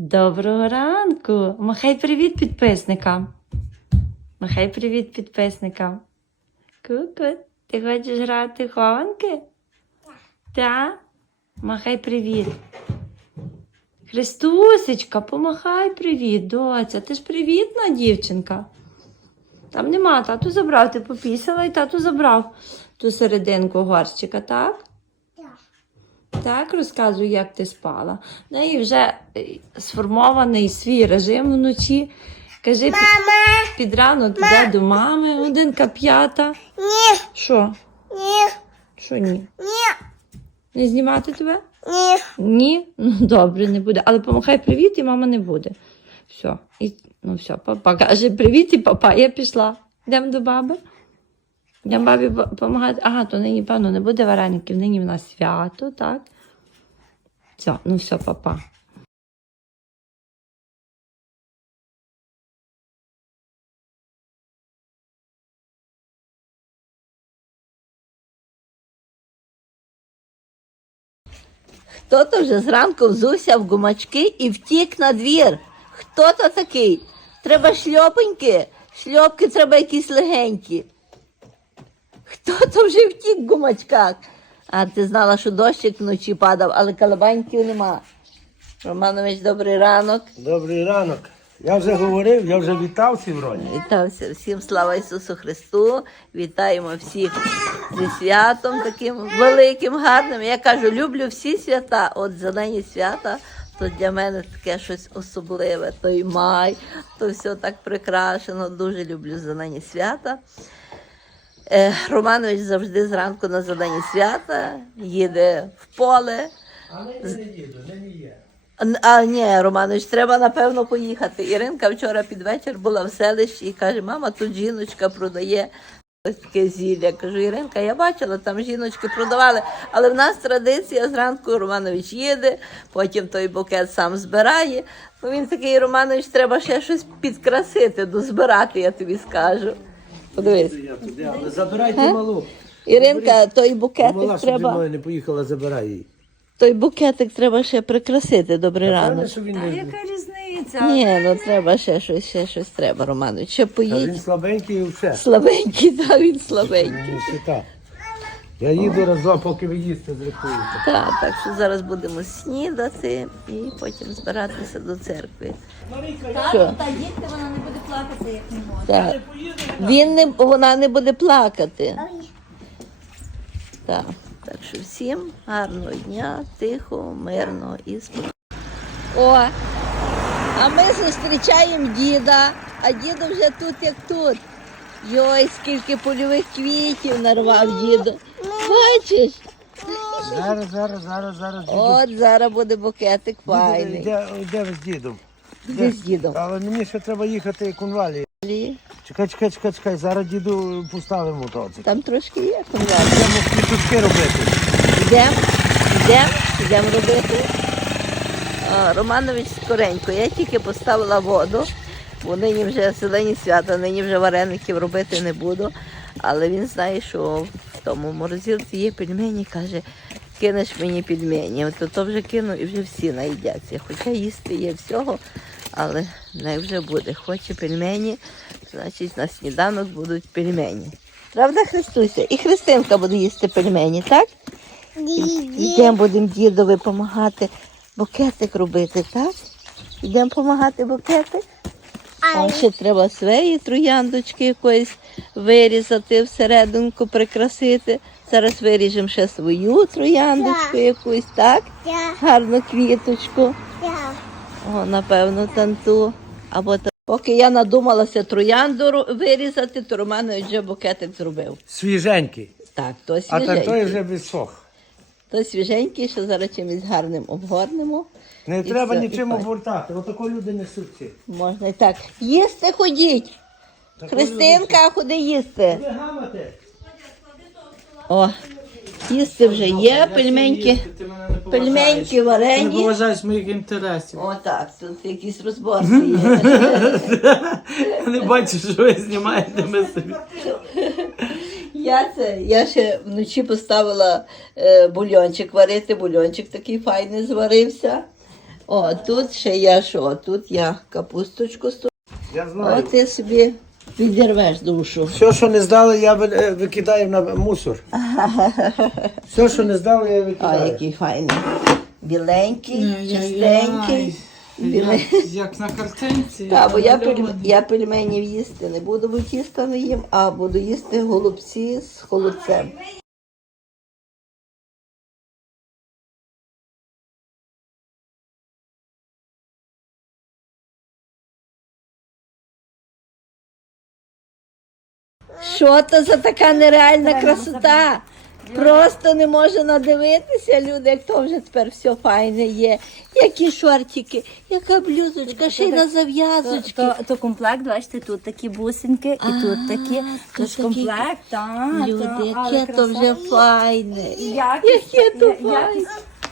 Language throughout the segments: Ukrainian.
Доброго ранку! Махай привіт підписникам. Махай привіт підписникам. Ку-ку, ти хочеш грати в хованки? Так. Махай привіт. Христусечка, помахай привіт, доця. Ти ж привітна дівчинка. Там нема, тату забрав, ти попісила і тату забрав ту серединку горщика, так? Так, розказуй, як ти спала. В неї вже е, сформований свій режим вночі. Кажи, під, під ранок йде до мами, годинка п'ята. Ні, Що? ні, Що ні? ні, Не знімати тебе? ні. Ні? Ну добре, не буде. Але помахай привіт, і мама не буде. Все. І, ну все, папа каже привіт і папа, я пішла. Йдемо до баби. Йдемо бабі допомагати. Ага, то нині, певно, не буде вареників, нині в нас свято, так? Все, ну все, папа. Хто то вже зранку взувся в гумачки і втік на двір? Хто то такий? Треба шльопеньки, шльопки треба якісь легенькі. Хто то вже втік в гумачках? А ти знала, що дощик вночі падав, але калабаньків нема. Романович, добрий ранок. Добрий ранок. Я вже говорив, я вже вітав всі вроді. Вітався всім слава Ісусу Христу. Вітаємо всіх зі святом таким великим, гарним. Я кажу, люблю всі свята. От зелені свята, то для мене таке щось особливе. Той май, то все так прикрашено. Дуже люблю зелені свята. Е, Романович завжди зранку на зелені свята їде в поле. Але не їду, не є. А ні, Романович, треба напевно поїхати. Іринка вчора під вечір була в селищі і каже: мама, тут жіночка продає ось таке зілля. Кажу, Іринка, я бачила, там жіночки продавали. Але в нас традиція зранку Романович їде, потім той букет сам збирає. Ну він такий Романович, треба ще щось підкрасити, дозбирати, я тобі скажу. Подивись. Я туди, але забирайте малу. Іринка, той букетик Мала, щоб зі треба. мною не поїхала, забирай її. Той букетик треба ще прикрасити, добрий ранок. Певне, що він не... різниця? Ні, ну треба ще щось, ще щось треба, Романович. Ще А поїдь. він слабенький і все. Слабенький, так, він слабенький. Ще. Я їду разом, поки ви їсти зрахуєте. Так, так що зараз будемо снідати і потім збиратися до церкви. Що? Та їдьте, вона не буде плакати, як не може. Так. Він не, вона не буде плакати. Так, так що всім гарного дня, тихо, мирно і спокійно. О, а ми зустрічаємо діда, а діду вже тут як тут. Йой, скільки польових квітів нарвав діду. Бачиш? Зараз, зараз, зараз, зараз. От зараз буде букетик файний. Де, де ви з дідом? Де з дідом? Але мені ще треба їхати конвалі. Чекай, чекай, чекай, чекай. Зараз діду поставимо то. Це. Там трошки є конверт. Будемо квіточки робити. Йдемо, йдемо, йдемо робити. Романович скоренько, я тільки поставила воду, бо нині вже зелені свята, нині вже вареників робити не буду. Але він знає, що в тому морозилці є пельмені, каже, кинеш мені пельмені. От то вже кину і вже всі наїдяться. Хоча їсти є всього, але не вже буде. Хоче пельмені, значить на сніданок будуть пельмені. Правда, Христуся? І Христинка буде їсти пельмені, так? Йдемо будемо дідові допомагати букетик робити, так? Йдемо допомагати букетик. А ще треба свої трояндочки якоїсь вирізати, всерединку прикрасити. Зараз виріжемо ще свою трояндочку якусь, так? Гарну квіточку. О, напевно, танту. Або та- Поки я надумалася троянду вирізати, то Романович вже букетик зробив. Свіженький. Так, то А той свіженький. вже висох. То свіженький, що зараз чимось гарним обгорнемо. Не І треба все, і нічим обвертати. Отако люди не супці. Можна і так. Їсти ходіть. Христинка, ходи їсти. Ви. О, їсти вже є, пельменьки. Пельменьки Не варені. поважаєш моїх інтересів. О, так, тут якісь розборки є. Не бачиш, що ви знімаєте ми собі. Я це, я ще вночі поставила е, бульончик варити, бульончик такий файний зварився. О, тут ще я що? Тут я капусточку сту. Я знаю. О, ти собі відірвеш душу. Все, що не здали, я ви- е, викидаю на мусор. Все, що не здали, я А, викидаю. який файний. Біленький, чистенький. Як на картинці. Так, бо я, пель... я пельменів їсти не буду, бо тіста не їм, а буду їсти голубці з холодцем. Що то за така нереальна красота? Просто не можу надивитися, люди, як то вже тепер все файне є. Які шортики, яка блюзочка, ще й на зав'язочки. То, то комплект, бачите, тут такі бусинки і тут такі. то Тож комплект, так. Люди, яке то вже файне. Яке то файне.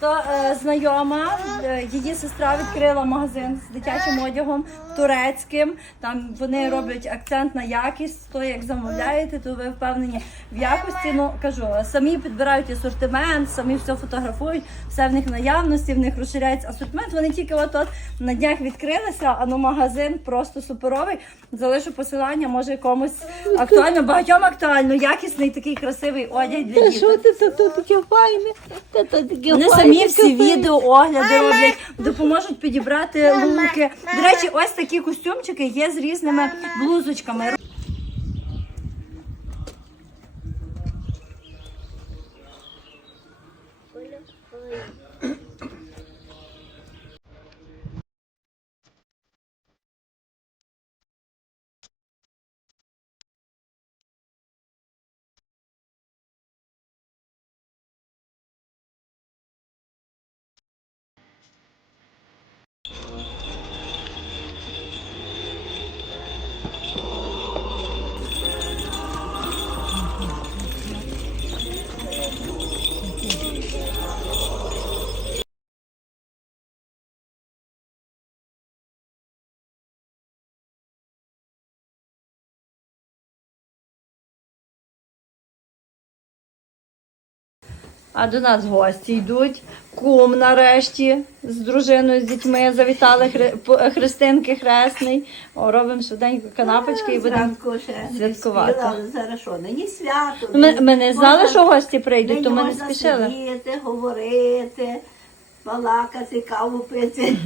То е, знайома, е, її сестра відкрила магазин з дитячим одягом турецьким. Там вони роблять акцент на якість. То як замовляєте, то ви впевнені в якості. Ну кажу, самі підбирають асортимент, самі все фотографують, все в них наявності, в них розширяється асортимент. Вони тільки от от на днях відкрилися, а ну магазин просто суперовий. Залишу посилання, може комусь актуально, багатьом актуально, якісний такий красивий одяг для Та дітей. що ти то таке файне? Та то таке файне, самі всі відео огляди роблять, допоможуть підібрати луки. До речі, ось такі костюмчики є з різними блузочками. А до нас гості йдуть. Кум нарешті з дружиною, з дітьми завітали Хри- Христинки Хресний. О, робимо швиденько канапочки і будемо. Святкувати. зараз що, нині свято. Ми, ми не знали, Можна- що гості прийдуть, то ми не спішили. Сидіти, говорити, балакати, каву пити.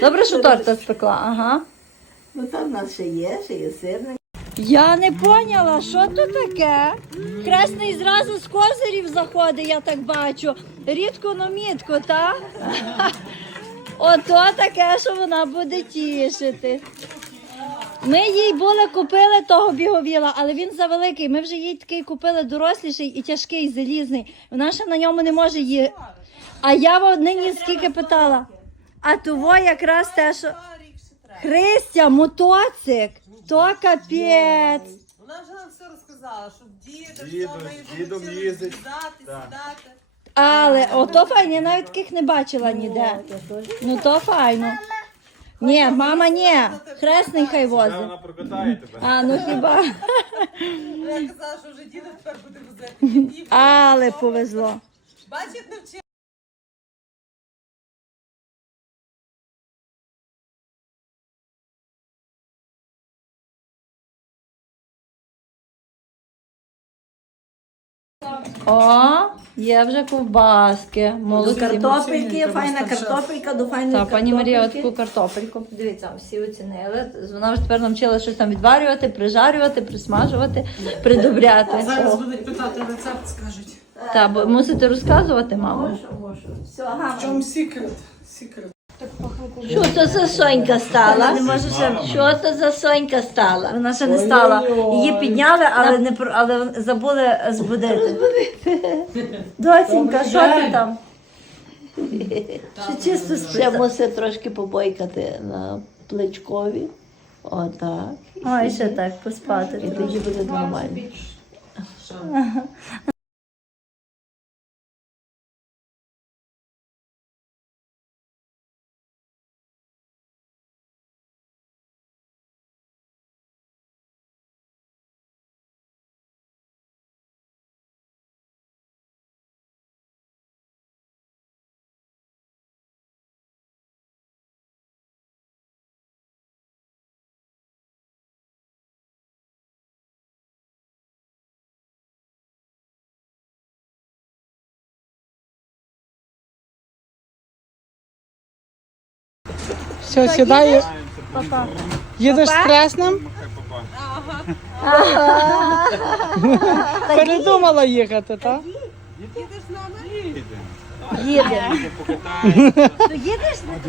Добре, що торта спекла. Ага. Ну там в нас ще є, ще є сирник. Я не поняла, що то таке. Хресний зразу з козирів заходить, я так бачу. Рідко, но мітко, та? Ото таке, що вона буде тішити. Ми їй були купили того біговіла, але він завеликий. Ми вже їй такий купили доросліший і тяжкий, залізний. Вона ще на ньому не може її. А я нині скільки питала. А того якраз те, що. Христя, мотоцик, то капець. Вона вже нам все розказала, що діти, Діду- що ми дідом вчили їздить. сідати, сідати. Але ото файно, я навіть таких не бачила ніде. Ну то файно. Ні, мама, ні. Хресний хай возить. Вона прокатає тебе. А, ну хіба. Я казала, що вже діда тепер буде возити. І Але повезло. Бачиш, як навчила. О, є вже ковбаски. Молодці. Картопельки, файна картопелька, до файної Так, пані Марія, картопельки. таку картопельку. Дивіться, всі оцінили. Вона вже тепер навчила щось там відварювати, прижарювати, присмажувати, придобряти. Зараз будуть питати рецепт, скажуть. Та, бо мусите розказувати, мамо. Можу, можу. Все, ага. В чому секрет? Секрет. Що то за сонька стала? Не може ще. Що то за сонька стала? Вона ще не стала. Її підняли, але не про- але забули збудити. Доцінька, що ти там? Ще чисто Ще спить. мусить трошки побойкати на плечкові. Отак. Ой, ще так поспати. І тоді буде нормально. Все, сідає. Їдеш з хресним? Передумала їхати, так? Їдеш з нами? Їде. То їдеш чи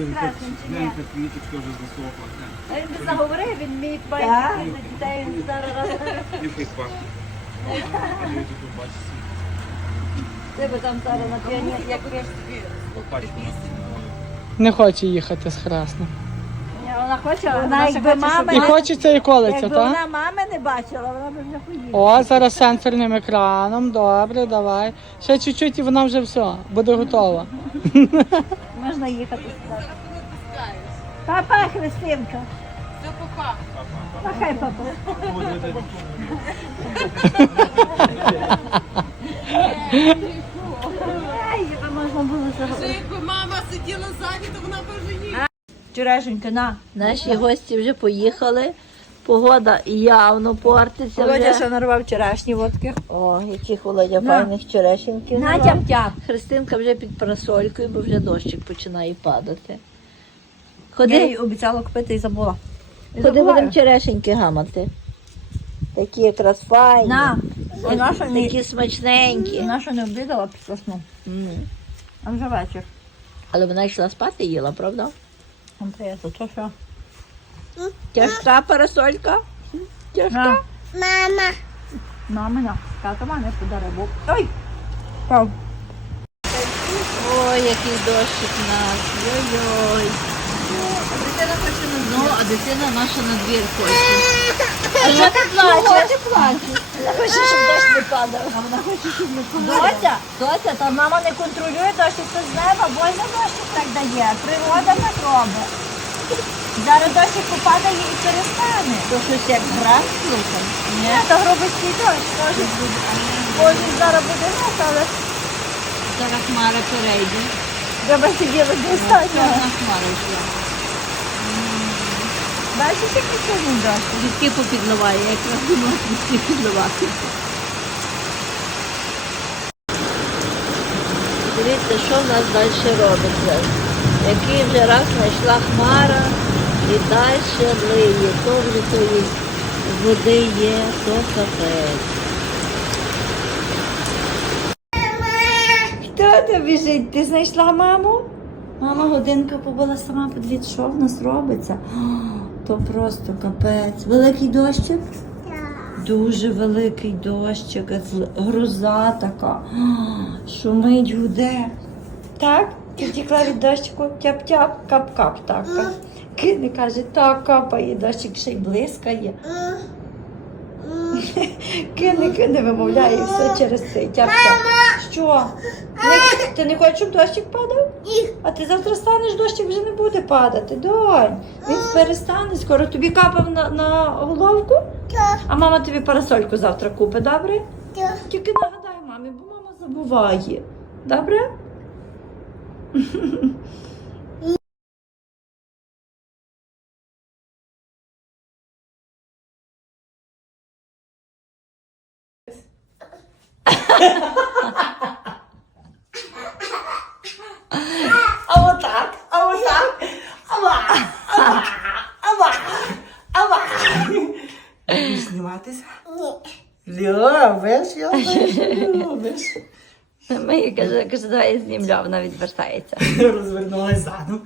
ні? Квіточка вже засохла. А він би заговорив, він мій батько на дітей, він зараз пахне. А ви. Тебе там зараз на піані, як п'єш. Не хоче їхати з хресним. Вона хоче, вона якби мама, І хочеться і колиться, якби так? вона мами не бачила, вона б вже поїхала. О, зараз сенсорним екраном. Добре, давай. Ще чуть-чуть і вона вже все, буде готова. Можна їхати сюди. Папа, Христинка. Все, папа. Махай, папа. Ай, яка можна було Вже заговорити. якби мама сиділа ззаді, то вона б вже їхала. На. Наші гості вже поїхали. Погода явно портиться. Володя Вже. ще нарвав вчорашні водки. О, яких Володя На. файних черешеньків. На, тям-тям. Христинка вже під парасолькою, бо вже дощик починає падати. Я Ходи, їй обіцяла купити і забула. І ходи будемо черешеньки гамати. Такі якраз файні. На. Наша не, Такі смачненькі. і наша не обідала після сну. М. А вже вечір. Але вона йшла спати і їла, правда? Антея, то то що? Тяжка парасолька. Тяжка. На. Мама. Мамина. Тато мене подарив. Ой. Пав. Ой, який дощик у нас. Ой-ой. Ну, а дитина наша на двір хоче. А що ти плачеш? Хоче плаче. Вона хоче, щоб дощ не падав. Доця, доця, та мама не контролює дощик, це з неба, Боже дощик так дає. Природа так робить. Зараз дощик попадає і перестане. То щось як град слухай. Ні, то гробицький дощ, може буде. Боже, зараз буде нас, але Зараз хмара перейде. треба сидіти достатньо. Чорна хмара йшла. Бачиш, який сьогодні дощ? Дітки попідливає, я якраз думала, дітки підливати. Дивіться, що в нас далі робиться. Який вже раз знайшла хмара і далі лиє. То вже тої води є, то капець. Хто тобі жить? Ти знайшла маму? Мама годинка побула сама, подивіться, що в нас робиться. То просто капець. Великий дощик? Дуже великий дощик, гроза така. Шумить гуде. Так? Ти втікла від дощику? Тяп-тяп, кап-кап, так. так. Кине каже, так, капає, дощик ще й блискає. Кине, кине, вимовляє і все через цей тяп-тяп. Що? Не, ти не хочеш, щоб дощик падав? Ні. А ти завтра станеш, дощик вже не буде падати. Донь. Він перестане скоро. Тобі капав на, на головку? А мама тобі парасольку завтра купить, добре? Тільки нагадай мамі, бо мама забуває. Добре? А отак, а отак. Ава, ава, ава, ава. Будеш зніматися? Ні. Любиш, я любиш. Ми каже, каже, давай знімлю, вона відвертається. Розвернулась задом.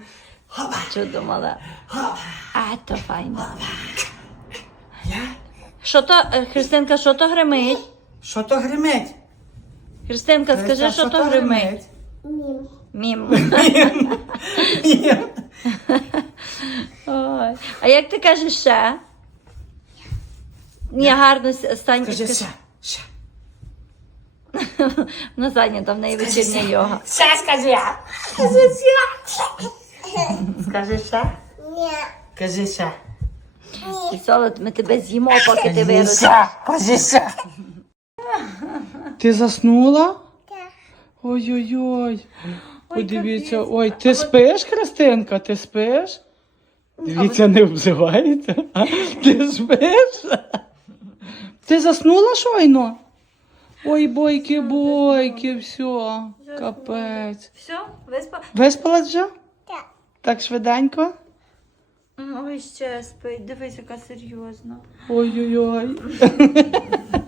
Чудо мале. А, то файно. Я? Що то, е, Христинка, що то гримить? Що то гримить? Христинка, скажи, що то гримить? Мім. Ой. А як ти кажеш ще? Ні, гарно стань. Скажи скажи. ще, ще. Вона зайнята, в неї вечірня йога. Ще скажи. Скажи ще. Скажи ще. Ні. Кажи ще. Солод, ми тебе з'їмо, поки ти Кажи ще. Кажи ще. Ти заснула? Так. Ой-ой-ой. Подивіться, ой, ти спиш, Христинка, ти спиш? Дивіться, не обзивається. А? Ти спиш? Ти заснула щойно? Ой, бойки, бойки, все, капець. Все, виспа. Виспалась вже? Так. Так швиденько? Ой, ще спить. Дивись, яка серйозна. Ой-ой-ой.